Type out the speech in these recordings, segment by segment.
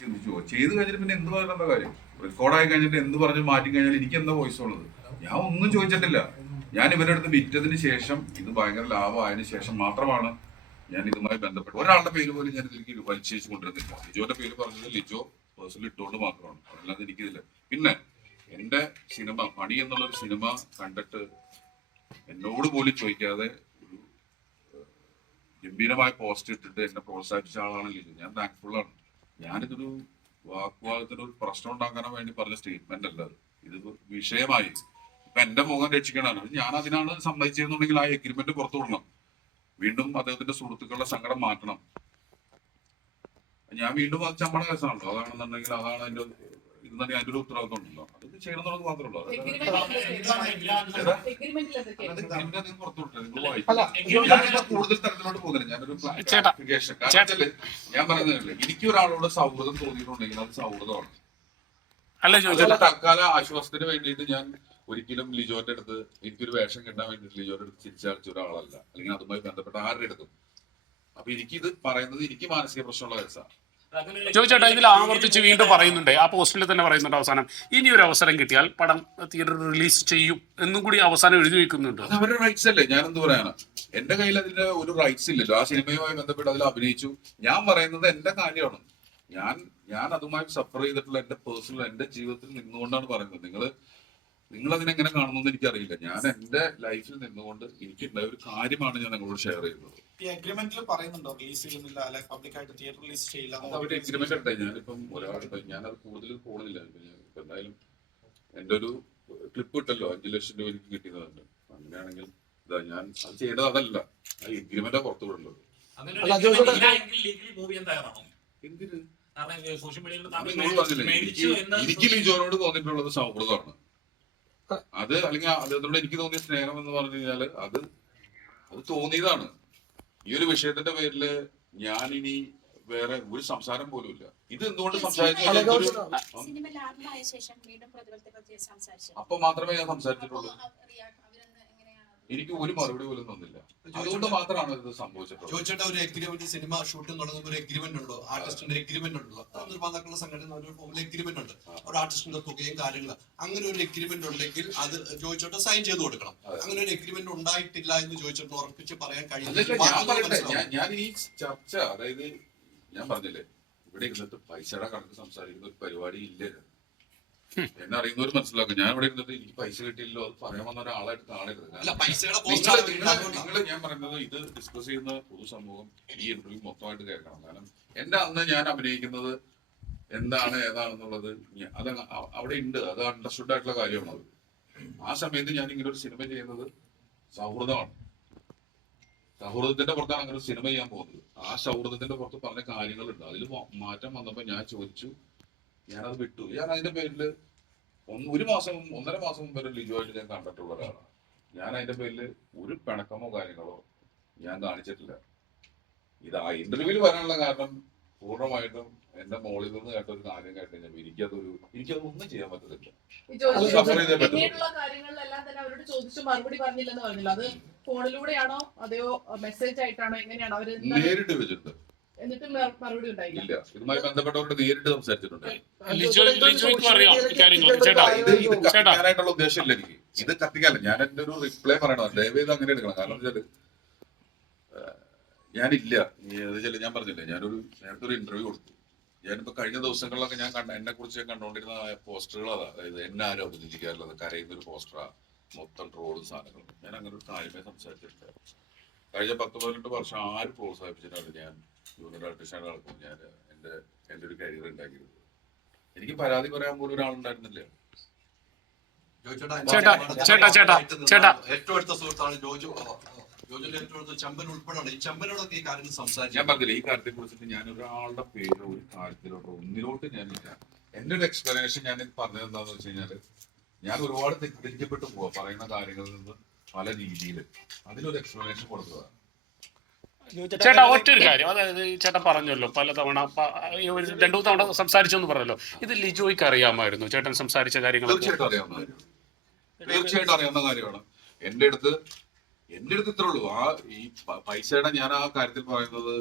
ചിന്തിച്ചു പോകും. ചെയ്ത് കഴിഞ്ഞിട്ട് പിന്നെ എന്ത് പറയേണ്ട കാര്യം? റെക്കോർഡായി കഴിഞ്ഞിട്ട് എന്ത് പറഞ്ഞു മാറ്റി കഴിഞ്ഞാൽ എനിക്ക് എന്താ വോയിസ് ഉള്ളത്? ഞാൻ ഒന്നും ചോദിച്ചിട്ടില്ല. ഞാൻ ഇവരുടെ അടുത്ത് വിറ്റതിന് ശേഷം, ഇത് ഭയങ്കര ലാഭമായതിനു ശേഷം മാത്രമാണ് ഞാൻ ഇതുമായി ബന്ധപ്പെട്ട് ഒരാളുടെ പേര് പോലും ഞാൻ ഇതിലേക്ക് വലിച്ചേച്ച് കൊണ്ടിരുന്നില്ല. ലിജോന്റെ പേര് പറഞ്ഞത് ലിജോ പേഴ്സണൽ ഇട്ടുകൊണ്ട് മാത്രമാണ്, അതല്ലാതെ എനിക്കിതില്ല. പിന്നെ എന്റെ സിനിമ പണി എന്നുള്ളൊരു സിനിമ കണ്ടിട്ട് എന്നോട് പോലും ചോദിക്കാതെ ഒരു ഗംഭീരമായ പോസ്റ്റ് ഇട്ടിട്ട് എന്നെ പ്രോത്സാഹിപ്പിച്ച ആളാണ് ലിജോ. ഞാൻ താങ്ക്ഫുള്ളാണ്. ഞാനിതൊരു വാഗ്വാദത്തിന് ഒരു പ്രശ്നം ഉണ്ടാക്കാനും വേണ്ടി പറഞ്ഞ സ്റ്റേറ്റ്മെന്റ് അല്ല, ഇത് വിഷയമായി. ഇപ്പൊ എന്റെ മുഖം രക്ഷിക്കണമാണ്. ഞാൻ അതിനാണ് സമ്മതിച്ചതെന്നുണ്ടെങ്കിൽ ആ എഗ്രിമെന്റ് പുറത്തു വിടണം. വീണ്ടും അദ്ദേഹത്തിന്റെ സുഹൃത്തുക്കളുടെ സങ്കടം മാറ്റണം. ഞാൻ വീണ്ടും അത് നമ്മുടെ കേസാണല്ലോ. അതാണെന്നുണ്ടെങ്കിൽ അതാണ് അതിന്റെ ഇത് തന്നെ അതിന്റെ ഒരു ഉത്തരവാദിത്വം ഉണ്ടല്ലോ. അത് ചെയ്യണമെന്നുള്ളത് മാത്രമല്ലോ. കൂടുതൽ തരത്തിലോട്ട് പോകുന്നില്ല. ഞാനൊരു ക്ലാരിഫിക്കേഷൻ. കാരണം ഞാൻ പറയുന്നില്ല, എനിക്ക് ഒരാളോട് സൗഹൃദം തോന്നിയിട്ടുണ്ടെങ്കിൽ അത് സൗഹൃദമാണ്. തൽക്കാല ആശ്വാസത്തിന് വേണ്ടിയിട്ട് ഞാൻ ഒരിക്കലും ലിജോന്റെ അടുത്ത് എനിക്കൊരു വേഷം കിട്ടാൻ വേണ്ടിയിട്ട് ലിജോന്റെ അടുത്ത് തിരിച്ചടിച്ച ഒരാളല്ല, അല്ലെങ്കിൽ അതുമായി ബന്ധപ്പെട്ട ആരുടെ അടുത്തും. അപ്പൊ എനിക്കിത് പറയുന്നത് എനിക്ക് മാനസിക പ്രശ്നമുള്ള കേസാണ്. ചോദിച്ചേട്ടാ, ഇതിൽ ആവർത്തിച്ച് വീണ്ടും പറയുന്നുണ്ട്, ആ പോസ്റ്റിൽ തന്നെ പറയുന്നുണ്ട് അവസാനം ഇനി ഒരു അവസരം കിട്ടിയാൽ പടം തിയേറ്ററിൽ റിലീസ് ചെയ്യും എന്നും കൂടി അവസാനം എഴുതി വെക്കുന്നുണ്ട്. അത് അവരുടെ റൈറ്റ്സ് അല്ലേ? ഞാൻ എന്ത് പറയാനാ? എന്റെ കയ്യിൽ അതിന്റെ ഒരു റൈറ്റ്സ് ഇല്ലല്ലോ. ആ സിനിമയുമായി ബന്ധപ്പെട്ട് അതിൽ അഭിനയിച്ചു. ഞാൻ പറയുന്നത് എന്റെ കാര്യമാണ്. ഞാൻ അതുമായി സഫർ ചെയ്തിട്ടുള്ള എന്റെ പേഴ്സണൽ എന്റെ ജീവിതത്തിൽ നിന്നുകൊണ്ടാണ് പറയുന്നത്. നിങ്ങൾ അതിനെങ്ങനെ കാണുന്നു എനിക്കറിയില്ല. ഞാൻ എന്റെ ലൈഫിൽ നിന്നുകൊണ്ട് എനിക്കുണ്ടായ ഒരു കാര്യമാണ് ഞാൻ നിങ്ങളോട് ഷെയർ ചെയ്യുന്നത്. ഈ അഗ്രിമെന്റിൽ പറയുന്നുണ്ടോ റിലീസ് ചെയ്യുന്നില്ല, അല്ലെ പബ്ലിക്കായിട്ട് തിയേറ്റർ റിലീസ് ചെയ്യില്ല? അവരുടെ അഗ്രിമെന്റ് ഉണ്ടായി. ഞാനിപ്പം ഒരാളുടെ ഞാനത് കൂടുതൽ പോകുന്നില്ല. എന്തായാലും എന്റെ ഒരു ക്ലിപ്പ് ഇട്ടല്ലോ 5 ലക്ഷം രൂപ എനിക്ക് കിട്ടിയതുണ്ട്. അങ്ങനെയാണെങ്കിൽ ഇതാ ഞാൻ അത് ചെയ്തത് അതല്ല, ആ എഗ്രിമെന്റാ പുറത്തു വിടുന്നത്. എന്തിന്? എനിക്ക് ലിജോനോട് തോന്നിയിട്ടുള്ളത് സൗഹൃദമാണ്. അത് അല്ലെങ്കിൽ അതിനോട് എനിക്ക് തോന്നിയ സ്നേഹം എന്ന് പറഞ്ഞു കഴിഞ്ഞാല് അത് തോന്നിയതാണ്. ഈ ഒരു വിഷയത്തിന്റെ പേരില് ഞാൻ ഇനി വേറെ ഒരു സംസാരം പോലും ഇല്ല. ഇത് എന്തുകൊണ്ട് സംസാരിച്ചു അപ്പൊ മാത്രമേ ഞാൻ സംസാരിച്ചിട്ടുള്ളൂ. എനിക്ക് ഒരു മറുപടി പോലും തന്നില്ല. അതുകൊണ്ട് മാത്രമാണ് ഇത് സംഭവിച്ചിട്ടുള്ളത്. ചോദിച്ചേട്ടാ, ഒരു എഗ്രിമെന്റ് സിനിമ ഷൂട്ടിംഗ് തുടങ്ങുമ്പോൾ ഒരു എഗ്രിമെന്റ് ഉണ്ടോ? ആർട്ടിസ്റ്റിന്റെ എഗ്രിമെന്റ് ഉണ്ടല്ലോ. നിർമ്മാതാക്കളുടെ സംഘടന ഒരു ഫോമിൽ എഗ്രിമെന്റ് ഉണ്ട്. ഒരു ആർട്ടിസ്റ്റിന്റെ തുകയും കാര്യങ്ങളും. അങ്ങനെ ഒരു എഗ്രിമെന്റ് ഉണ്ടെങ്കിൽ അത് ചോദിച്ചോട്ടെ സൈൻ ചെയ്ത് കൊടുക്കണം. അങ്ങനെ ഒരു എഗ്രിമെന്റ് ഉണ്ടായിട്ടില്ല എന്ന് ചോദിച്ചോട്ട് ഉറപ്പിച്ച് പറയാൻ കഴിയില്ല. ഞാൻ ഈ ചർച്ച, അതായത് ഞാൻ പറഞ്ഞില്ലേ, ഇവിടെ ഇരുന്നിട്ട് പൈസയുടെ കണക്ക് സംസാരിക്കുന്ന ഒരു പരിപാടി ഇല്ലേ. എന്നെ അറിയുന്നവർ മനസ്സിലാക്കും. ഞാൻ ഇവിടെ ഇരുന്നിട്ട് എനിക്ക് പൈസ കിട്ടിയില്ലോ അത് പറയാൻ വന്ന ഒരാളായിട്ട് കാണരുത്. നിങ്ങൾ ഞാൻ പറയുന്നത് ഇത് ഡിസ്കസ് ചെയ്യുന്ന പൊതുസമൂഹം ഈ ഇന്റർവ്യൂ മൊത്തമായിട്ട് കേൾക്കണം. കാരണം എന്റെ അന്ന് ഞാൻ അഭിനയിക്കുന്നത് എന്താണ് ഏതാണെന്നുള്ളത് അത് അവിടെ ഉണ്ട്. അത് അണ്ടർസ്റ്റുഡ് ആയിട്ടുള്ള കാര്യമാണ്. ആ സമയത്ത് ഞാൻ ഇങ്ങനെ ഒരു സിനിമ ചെയ്യുന്നത് സൗഹൃദമാണ്. സൗഹൃദത്തിന്റെ പുറത്താണ് അങ്ങനെ ഒരു സിനിമ ചെയ്യാൻ പോകുന്നത്. ആ സൗഹൃദത്തിന്റെ പുറത്ത് പറഞ്ഞ കാര്യങ്ങളുണ്ട്. അതിൽ മാറ്റം വന്നപ്പോൾ ഞാൻ ചോദിച്ചു, ഞാനത് വിട്ടു. ഞാൻ അതിന്റെ പേരിൽ 1.5 മാസം മുമ്പ് ഒരു ലിജോയിട്ട് ഞാൻ കണ്ടിട്ടുള്ള ഒരാളാണ്. ഞാൻ അതിന്റെ പേരിൽ ഒരു പിണക്കമോ കാര്യങ്ങളോ ഞാൻ കാണിച്ചിട്ടില്ല. ഇത് ആ ഇന്റർവ്യൂവിൽ വരാനുള്ള കാരണം പൂർണ്ണമായിട്ടും എന്റെ മോളിൽ നിന്ന് കേട്ട ഒരു കാര്യം കേട്ട് കഴിഞ്ഞാൽ എനിക്കതൊന്നും ചെയ്യാൻ പറ്റത്തില്ല. നേരിട്ട് വെച്ചിട്ടുണ്ട്. ഇല്ല, ഇതുമായി ബന്ധപ്പെട്ടവരോട് നേരിട്ട് സംസാരിച്ചിട്ടുണ്ട്. ഇത് കത്തിക്കാനായിട്ടുള്ള ഉദ്ദേശമില്ല എനിക്ക്. ഇത് കത്തിക്കാനല്ല. ഞാൻ എന്റെ ഒരു റിപ്ലൈ പറയണം. ദയവേത് അങ്ങനെ എടുക്കണം. കാരണം വെച്ചാല് ഞാനില്ല. ഞാൻ പറഞ്ഞില്ലേ, നേരത്തെ ഒരു ഇന്റർവ്യൂ കൊടുത്തു. ഞാനിപ്പോ കഴിഞ്ഞ ദിവസങ്ങളിലൊക്കെ ഞാൻ എന്നെ കുറിച്ച് കണ്ടുകൊണ്ടിരുന്ന പോസ്റ്ററുകൾ അതായത് എന്നെ ആരും അഭിനന്ദിക്കാറുള്ളത് കരയുന്ന ഒരു പോസ്റ്ററാ, മൊത്തം ട്രോളും സാധനങ്ങളും. ഞാൻ അങ്ങനെ ഒരു കാര്യമേ സംസാരിച്ചിട്ടില്ല. കഴിഞ്ഞ 10-18 വർഷം ആര് പ്രോത്സാഹിപ്പിച്ചിട്ടാണ് ഞാൻ ജൂനിയർ ആർട്ടിസ്റ്റാണ് നടക്കുന്നത്. ഞാൻ എന്റെ ഒരു കരിയർ ഉണ്ടാക്കിയത്. എനിക്ക് പരാതി പറയാൻ പോലും ഒരാളുണ്ടായിരുന്നില്ല. ഏറ്റവും അടുത്ത സുഹൃത്താണ് ജോജു. ജോജുന്റെ ഏറ്റവും അടുത്ത ചമ്പൻ ഉൾപ്പെടെയാണ്. ഈ ചമ്പനോടൊക്കെ ഈ കാര്യം സംസാരിച്ചു. ഞാൻ പറഞ്ഞില്ല, ഈ കാര്യത്തെ കുറിച്ചിട്ട് ഞാൻ ഒരാളുടെ പേര് ഒരു കാര്യത്തിലോട്ടോ ഒന്നിലോട്ട് ഞാനില്ല. എന്റെ ഒരു എക്സ്പ്ലനേഷൻ ഞാൻ പറഞ്ഞത് എന്താണെന്ന് വെച്ച് കഴിഞ്ഞാല്, ഞാൻ ഒരുപാട് തെറ്റിദ്ധരിക്കപ്പെട്ടു പോവാ പറയുന്ന കാര്യങ്ങളിൽ നിന്ന് പല രീതിയിൽ. അതിനൊരു എക്സ്പ്ലനേഷൻ കൊടുത്തതാണ്. ചേട്ടാ, ഒറ്റൊരു കാര്യം, അതായത് ചേട്ടൻ പറഞ്ഞല്ലോ പലതവണ 2 തവണ സംസാരിച്ചെന്ന് പറഞ്ഞല്ലോ. ഇത് ലിജോയ്ക്ക് അറിയാമായിരുന്നു ചേട്ടൻ സംസാരിച്ച കാര്യങ്ങൾ? തീർച്ചയായിട്ടും അറിയാവുന്ന കാര്യമാണ്. എന്റെ അടുത്ത് ഇത്രേ ഉള്ളൂ. ഈ പൈസയുടെ ഞാൻ ആ കാര്യത്തിൽ പറയുന്നത്,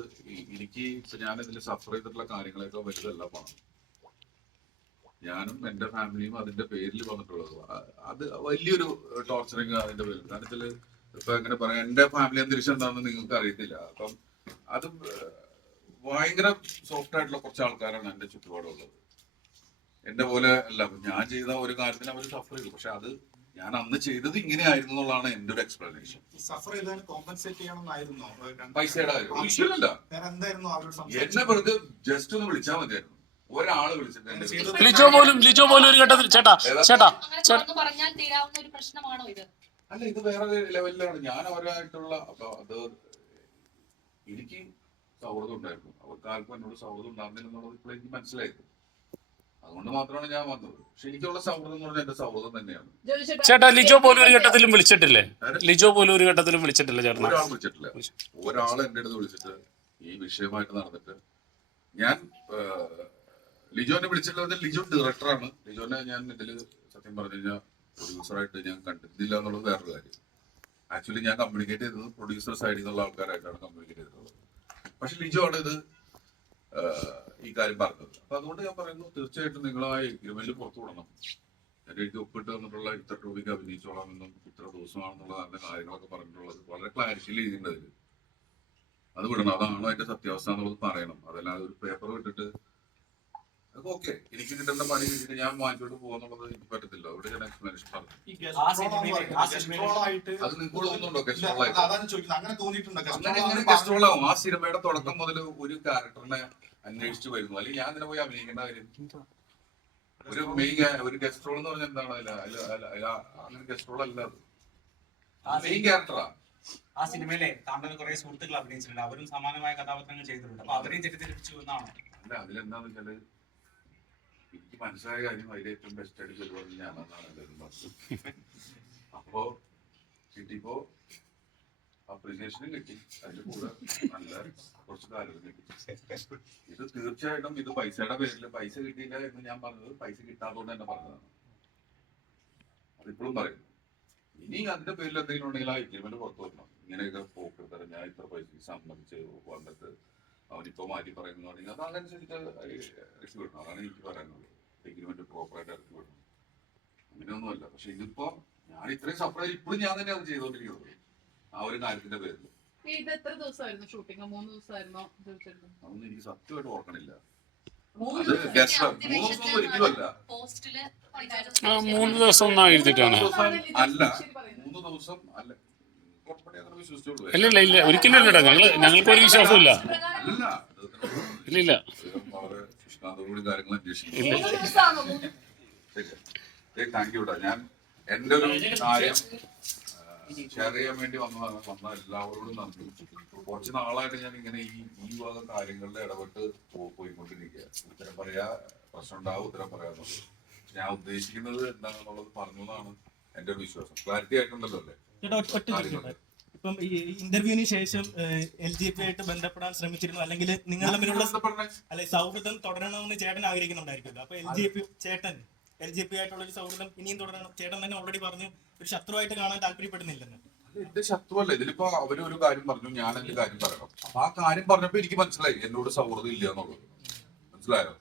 എനിക്ക് ഇപ്പൊ ഞാൻ ഇതിൽ സഫർ ചെയ്തിട്ടുള്ള കാര്യങ്ങളൊക്കെ വലുതല്ല പണം. ഞാനും എന്റെ ഫാമിലിയും അതിന്റെ പേരിൽ വന്നിട്ടുള്ളത്. അത് വലിയൊരു ടോർച്ചറിങ് അതിന്റെ പേരിൽ. കാരണം വെച്ചാല് ഇപ്പൊ എങ്ങനെ പറയാം, എന്റെ ഫാമിലി അന്തരീക്ഷം എന്താണെന്ന് നിങ്ങൾക്ക് അറിയത്തില്ല. അപ്പം അത് ഭയങ്കര സോഫ്റ്റ് ആയിട്ടുള്ള കുറച്ച് ആൾക്കാരാണ് എന്റെ ചുറ്റുപാടുള്ളത്. എന്റെ പോലെ അല്ല. ഞാൻ ചെയ്ത ഒരു കാര്യത്തിന് അവർ സഫർ ചെയ്തു. പക്ഷെ അത് ഞാൻ അന്ന് ചെയ്തത് ഇങ്ങനെയായിരുന്നു എന്നുള്ളതാണ് എന്റെ ഒരു എക്സ്പ്ലനേഷൻ. സഫർ ചെയ്തതിന് കോമ്പൻസേറ്റ് ചെയ്യണമെന്നായിരുന്നോ? പൈസയുടെ കാര്യം ഒരിക്കലല്ല. വേറെ എന്തായിരുന്നു അവരോട് എന്നെ സംസാരിച്ചത്? വെറുതെ ജസ്റ്റ് ഒന്ന് വിളിച്ചാൽ മതിയായിരുന്നു. ഒരാള് വിളിച്ചിട്ട് എന്നെ ലിജോ പോലും ഒരു ഘട്ടത്തിൽ ചേട്ടാ പറഞ്ഞാൽ തീരാവുന്ന ഒരു പ്രശ്നമാണോ ഇത്? അല്ല, ഇത് വേറെ ലെവലിലാണ്. ഞാൻ അവരായിട്ടുള്ള അപ്പൊ അത് എനിക്ക് സൗഹൃദം ഉണ്ടായിരുന്നു. അവർക്ക് ആർക്കും എന്നോട് സൗഹൃദം ഉണ്ടാകുന്നില്ലെന്നുള്ളത് ഇപ്പോൾ എനിക്ക് മനസ്സിലായത്. അതുകൊണ്ട് മാത്രമാണ് ഞാൻ വന്നത്. പക്ഷെ എനിക്കുള്ള സൗഹൃദം എന്ന് പറഞ്ഞാൽ എന്റെ സൗഹൃദം തന്നെയാണ്. ചേട്ടാ ലിജോ പോലും ഒരു ഘട്ടത്തിലും വിളിച്ചിട്ടില്ലേ? ലിജോ പോലും ഒരു ഘട്ടത്തിലും വിളിച്ചിട്ടില്ല ചേട്ടൻ? ഒരാൾ വിളിച്ചിട്ടില്ല. ഒരാൾ എന്റെ അടുത്ത് വിളിച്ചിട്ട് ഈ വിഷയമായിട്ട് നടന്നിട്ട് ഞാൻ ലിജോനെ വിളിച്ചിട്ടുള്ളത്. ലിജോ ഡയറക്ടറാണ്. ലിജോനെ ഞാൻ ഇതില് സത്യം പറഞ്ഞു കഴിഞ്ഞാൽ പ്രൊഡ്യൂസറായിട്ട് ഞാൻ കണ്ടിട്ടില്ല എന്നുള്ളത് വേറൊരു കാര്യം. ആക്ച്വലി ഞാൻ കമ്മ്യൂണിക്കേറ്റ് ചെയ്തത് പ്രൊഡ്യൂസർ സൈഡിൽ നിന്നുള്ള ആൾക്കാരായിട്ടാണ് കമ്മ്യൂണിക്കേറ്റ് ചെയ്തിട്ടുള്ളത്. പക്ഷെ ലിജോ ആണ് ഇത് ഈ കാര്യം പറഞ്ഞത്. അപ്പൊ അതുകൊണ്ട് ഞാൻ പറയുന്നു, തീർച്ചയായിട്ടും നിങ്ങൾ ആ എഗ്രിമെന്റിൽ പുറത്തു വിടണം. എന്റെ എഴുതി ഒപ്പിട്ട് തന്നിട്ടുള്ള ഇത്ര രൂപയ്ക്ക് അഭിനയിച്ചോളാം എന്നും ഇത്ര ദിവസമാണെന്നുള്ള നല്ല കാര്യങ്ങളൊക്കെ പറഞ്ഞിട്ടുള്ളത് വളരെ ക്ലാരിറ്റിയിൽ എഴുതിയിട്ടുണ്ടതിൽ. അത് വിടണം. അതാണോ അതിന്റെ സത്യാവസ്ഥ എന്നുള്ളത് പറയണം. അതല്ലാതെ ഒരു പേപ്പർ വിട്ടിട്ട് അതൊക്കെ ഓക്കെ, എനിക്ക് കിട്ടേണ്ട പണി കിട്ടിയിട്ട് ഞാൻ വാങ്ങിച്ചോട്ട് പോകുന്നുള്ളത് എനിക്ക് പറ്റത്തില്ല. അവിടെ ഞാൻ എക്സ്പ്ലനേഷൻ പറഞ്ഞു. അത് നിങ്ങൾക്ക് തോന്നുന്നുണ്ടോ ഗസ്റ്റ്രോളായിട്ട്? അതാണ് ചോദിക്കുന്നത്. അങ്ങനെ തോന്നിയിട്ടുണ്ടോ? അങ്ങനെ എങ്ങനെ ഗസ്റ്റ്രോളാവും? ആ സിനിമയുടെ തുടക്കം മുതൽ ഒരു ക്യാരക്ടറിനെ അന്വേഷിച്ചു വരുന്നു. അല്ലെങ്കിൽ ഞാൻ തന്നെ പോയി അഭിനയിക്കേണ്ട കാര്യം. ഒരു മെയിൻ ഒരു ഗസ്റ്റ്രോൾ എന്ന് പറഞ്ഞാൽ എന്താണ്? അങ്ങനെ ഗസ്റ്റ്രോൾ അല്ല, അത് മെയിൻ ക്യാരക്ടറാ. ആ സിനിമയിലെ താങ്കൾ കുറെ സുഹൃത്തുക്കൾ അഭിനയിച്ചിട്ടുണ്ട്. അവരും സമാനമായ കഥാപാത്രങ്ങൾ ചെയ്തിട്ടുണ്ട്. അപ്പൊ അവരെയും തെറ്റിദ്ധരിപ്പിച്ചു എന്നാണ്. അല്ല, അതിലെന്താന്ന് വെച്ചാല് എനിക്ക് മനസ്സിലായ കാര്യം അതിൽ ഏറ്റവും ബെസ്റ്റ് ആയിട്ട് പരിപാടി ഞാനെന്നാണ് എല്ലാവരും പറഞ്ഞത്. അപ്പോ കിട്ടിയപ്പോ അപ്രീസിയേഷനും കിട്ടി, അതിന്റെ കൂടെ നല്ല കുറച്ച് കാലം കിട്ടി. ഇത് തീർച്ചയായിട്ടും ഇത് പൈസയുടെ പേരിൽ പൈസ കിട്ടിയില്ല എന്ന് ഞാൻ പറഞ്ഞത് പൈസ കിട്ടാത്തതുകൊണ്ട് തന്നെ പറഞ്ഞതാണ്. അതിപ്പോഴും പറയും. ഇനി അതിന്റെ പേരിൽ എന്തെങ്കിലും ഉണ്ടെങ്കിൽ ആ എഗ്രിമെന്റ് പുറത്തു വരണം. ഇങ്ങനെയൊക്കെ പോക്കെടുത്തത് ഞാൻ ഇത്ര പൈസ സമ്മതിച്ച് വന്നിട്ട് അവനിപ്പോ മാറ്റി പറയുന്നതാണെങ്കിൽ അത് അതനുസരിച്ച് ഇറക്കി വിടണം. അതാണ് എനിക്ക് പറയാനുള്ളത്. എഗ്രിമെന്റ് പ്രോപ്പറായിട്ട് ഇറക്കി വിടണം. അങ്ങനെയൊന്നുമല്ല. പക്ഷെ ഇതിപ്പോ ഞാൻ ഇത്രയും സപ്ലൈ ഇപ്പോഴും ഞാൻ തന്നെ അത് ചെയ്തോണ്ടിരിക്കുന്നത് ആ ഒരു കാര്യത്തിന്റെ പേരിൽ. ഇത് എത്ര ദിവസമായിരുന്നു ഷൂട്ടിംഗ്? 3 ദിവസമായിരുന്നോ? അതൊന്നും എനിക്ക് സത്യമായിട്ട് ഓർക്കണില്ല. അത് ഗസ്റ്റ് 3 ദിവസം ഒരിക്കലും അല്ല. 3 ദിവസം ഒന്നും എഴുതിയിട്ടാണ്. അല്ല, 3 ദിവസം അല്ല. വിശ്വസിച്ചോളൂ. ഇല്ല ഒരിക്കലും ഇല്ലടാ. ഞങ്ങൾക്ക് ഒരു വിശ്വാസവും ഇല്ല. ഇല്ല വളരെ സുഷ്കാന്തോടുകൂടി കാര്യങ്ങൾ അന്വേഷിക്കും. ഇല്ല. Thank you. ഞാൻ എന്റെ ഒരു കാര്യം ഷെയർ ചെയ്യാൻ വേണ്ടി വന്ന എല്ലാവരോടും നന്ദി. കുറച്ച് നാളായിട്ട് ഞാൻ ഇങ്ങനെ ഈ വക കാര്യങ്ങളിൽ ഇടപെട്ട് പോയിക്കൊണ്ടിരിക്കുക. ഉത്തരം പറയാ, പ്രശ്നം ഉണ്ടാവും, ഉത്തരം പറയാന്നുള്ളത്. ഞാൻ ഉദ്ദേശിക്കുന്നത് എന്താണെന്നുള്ളത് പറഞ്ഞു എന്നാണ് എന്റെ ഒരു വിശ്വാസം. ക്ലാരിറ്റി ആയിട്ടുണ്ടല്ലോ അല്ലേ? ഇപ്പം ഈ ഇന്റർവ്യൂവിന് ശേഷം LGP ആയിട്ട് ബന്ധപ്പെടാൻ ശ്രമിച്ചിരുന്നു, അല്ലെങ്കിൽ നിങ്ങൾ തമ്മിലുള്ള സൗഹൃദം തുടരണമെന്ന് ചേട്ടൻ ആഗ്രഹിക്കുന്നുണ്ടായിരിക്കുമല്ലോ. അപ്പൊ LGP ആയിട്ടുള്ള ഒരു സൗഹൃദം ഇനിയും തുടരണം. ചേട്ടൻ തന്നെ ഓൾറെഡി പറഞ്ഞു ഒരു ശത്രുവായിട്ട് കാണാൻ താല്പര്യപ്പെടുന്നില്ലെന്ന്. എന്റെ ശത്രുവല്ല. ഇതിലിപ്പോ അവര് ഒരു കാര്യം പറഞ്ഞു, ഞാൻ എന്റെ കാര്യം പറയണം. അപ്പൊ ആ കാര്യം പറഞ്ഞപ്പോ എനിക്ക് മനസ്സിലായി എന്നോട് സൗഹൃദം ഇല്ല എന്നുള്ളത്. മനസ്സിലായോ?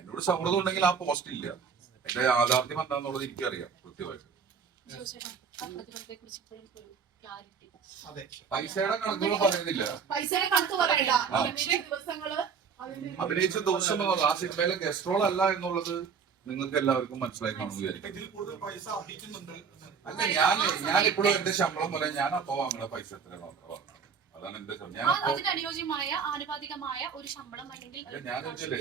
എന്നോട് സൗഹൃദം ഉണ്ടെങ്കിൽ ആ പോസ്റ്റ് ഇല്ല. എന്റെ യാഥാർത്ഥ്യം എന്താന്നുള്ളത് എനിക്കറിയാം കൃത്യമായിട്ട്. പൈസയുടെ കണക്കുകൾ പറയുന്നില്ല. പൈസയുടെ കണക്ക് പറയണ്ട. അഭിനയിച്ച ദിവസം എന്നുള്ളത് ആ സിനിമയിലെ ഗസ്റ്റ് റോൾ അല്ല എന്നുള്ളത് നിങ്ങൾക്ക് എല്ലാവർക്കും മനസ്സിലായി കാണുന്നു വിചാരിക്കും. അല്ല, ഞാൻ ഇപ്പോഴും എന്റെ ശമ്പളം പറയാൻ ഞാൻ അപ്പൊ വാങ്ങണ പൈസ എത്രയാണ് വാങ്ങണം. അതാണ് എന്റെ അനുയോജ്യമായ ആനുപാതികമായ ഒരു ശമ്പളം അല്ലെങ്കിൽ ഞാൻ വെച്ചല്ലേ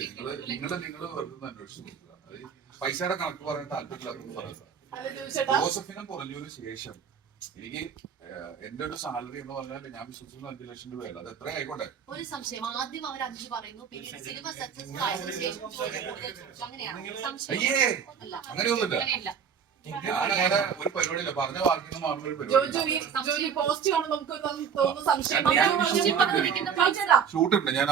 നിങ്ങൾ വെറുതെ അന്വേഷിച്ച് നോക്കുക. അത് പൈസയുടെ കണക്ക് പറയാൻ താല്പര്യമില്ലാത്തത് പറയുന്നത്. ജോസഫിനെ കുറഞ്ഞതിന് ശേഷം എനിക്ക് എന്റെ ഒരു സാലറി എന്ന് പറഞ്ഞാൽ ഞാൻ വിശ്വസിക്കുന്ന 5 ലക്ഷം രൂപയല്ല. അത് എത്ര ആയിക്കോട്ടെ. ഒരു സംശയം, ആദ്യം അവർ 5 പറയുന്നു, പിന്നീട് സിനിമ സക്സസ്ഫുൾ ആയതിനു ശേഷം അയ്യേ, അങ്ങനെയൊന്നുമില്ല. ഞാനങ്ങനെ ഒരു പരിപാടിയില്ല. പറഞ്ഞ വാക്കിന് മാത്രം ഒരു പരിപാടി. ഷൂട്ടുണ്ട്. ഞാൻ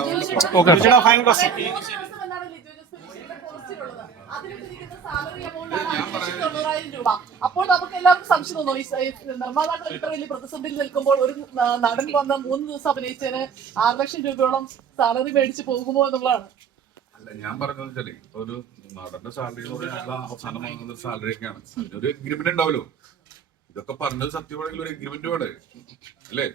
അപ്പോൾ നമുക്ക് എല്ലാവർക്കും സംശയം തോന്നും. നിർമ്മാതാക്കൾ ഇത്ര വലിയ പ്രതിസന്ധിയിൽ നിൽക്കുമ്പോൾ ഒരു നടൻ വന്ന 3 ദിവസം അഭിനയിച്ചതിന് 6 ലക്ഷം രൂപയോളം സാലറി മേടിച്ച് പോകുമോ എന്നുള്ളതാണ്. അല്ല ഞാൻ പറഞ്ഞതെന്ന് വെച്ചാലേ ഇപ്പൊ ഒരു നടന്റെ സാലറി എന്ന് പറഞ്ഞാൽ അവസാനം വാങ്ങുന്ന ഒരു സാലറി ഒക്കെയാണ് അതിനൊരു എഗ്രിമെന്റ് ഉണ്ടാവല്ലോ. ഇതൊക്കെ പറഞ്ഞത് സത്യമാണെങ്കിൽ ഒരു എഗ്രിമെന്റ് വേണേ അല്ലേ?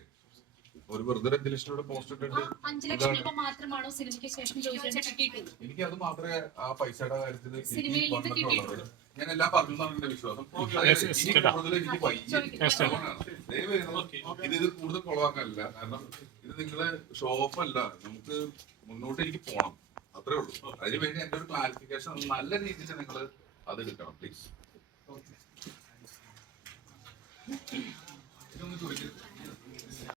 ഒരു വെറുതെ 5 ലക്ഷം രൂപയുടെ പോസ്റ്റ് ഇട്ടിട്ട് 5 ലക്ഷം രൂപ മാത്രമാണോ സിനിമയ്ക്ക് ശേഷം ജോയിച്ചേട്ടൻ കിട്ടിയിട്ടുള്ളത്? എനിക്ക് അത് മാത്രമേ ആ പൈസയുടെ കാര്യത്തിൽ സിനിമയിൽ നിന്ന് കിട്ടിയിട്ടുള്ളൂ. ഞാൻ എല്ലാം പറഞ്ഞു എന്നാണ് എന്റെ വിശ്വാസം. ഇനി കൂടുതൽ എനിക്ക് ഇത് കൂടുതൽ കൊളവാക്കാനില്ല. കാരണം ഇത് നിങ്ങളെ ഷോപ്പല്ല, നമുക്ക് മുന്നോട്ട് എനിക്ക് പോകണം, അത്രേ ഉള്ളൂ. അതിന് വേണ്ടി എന്റെ ഒരു ക്ലാരിഫിക്കേഷൻ നല്ല രീതിയിൽ നിങ്ങൾ അത് എടുക്കണം പ്ലീസ്. ഇതൊന്നും ചോദിക്കരുത്.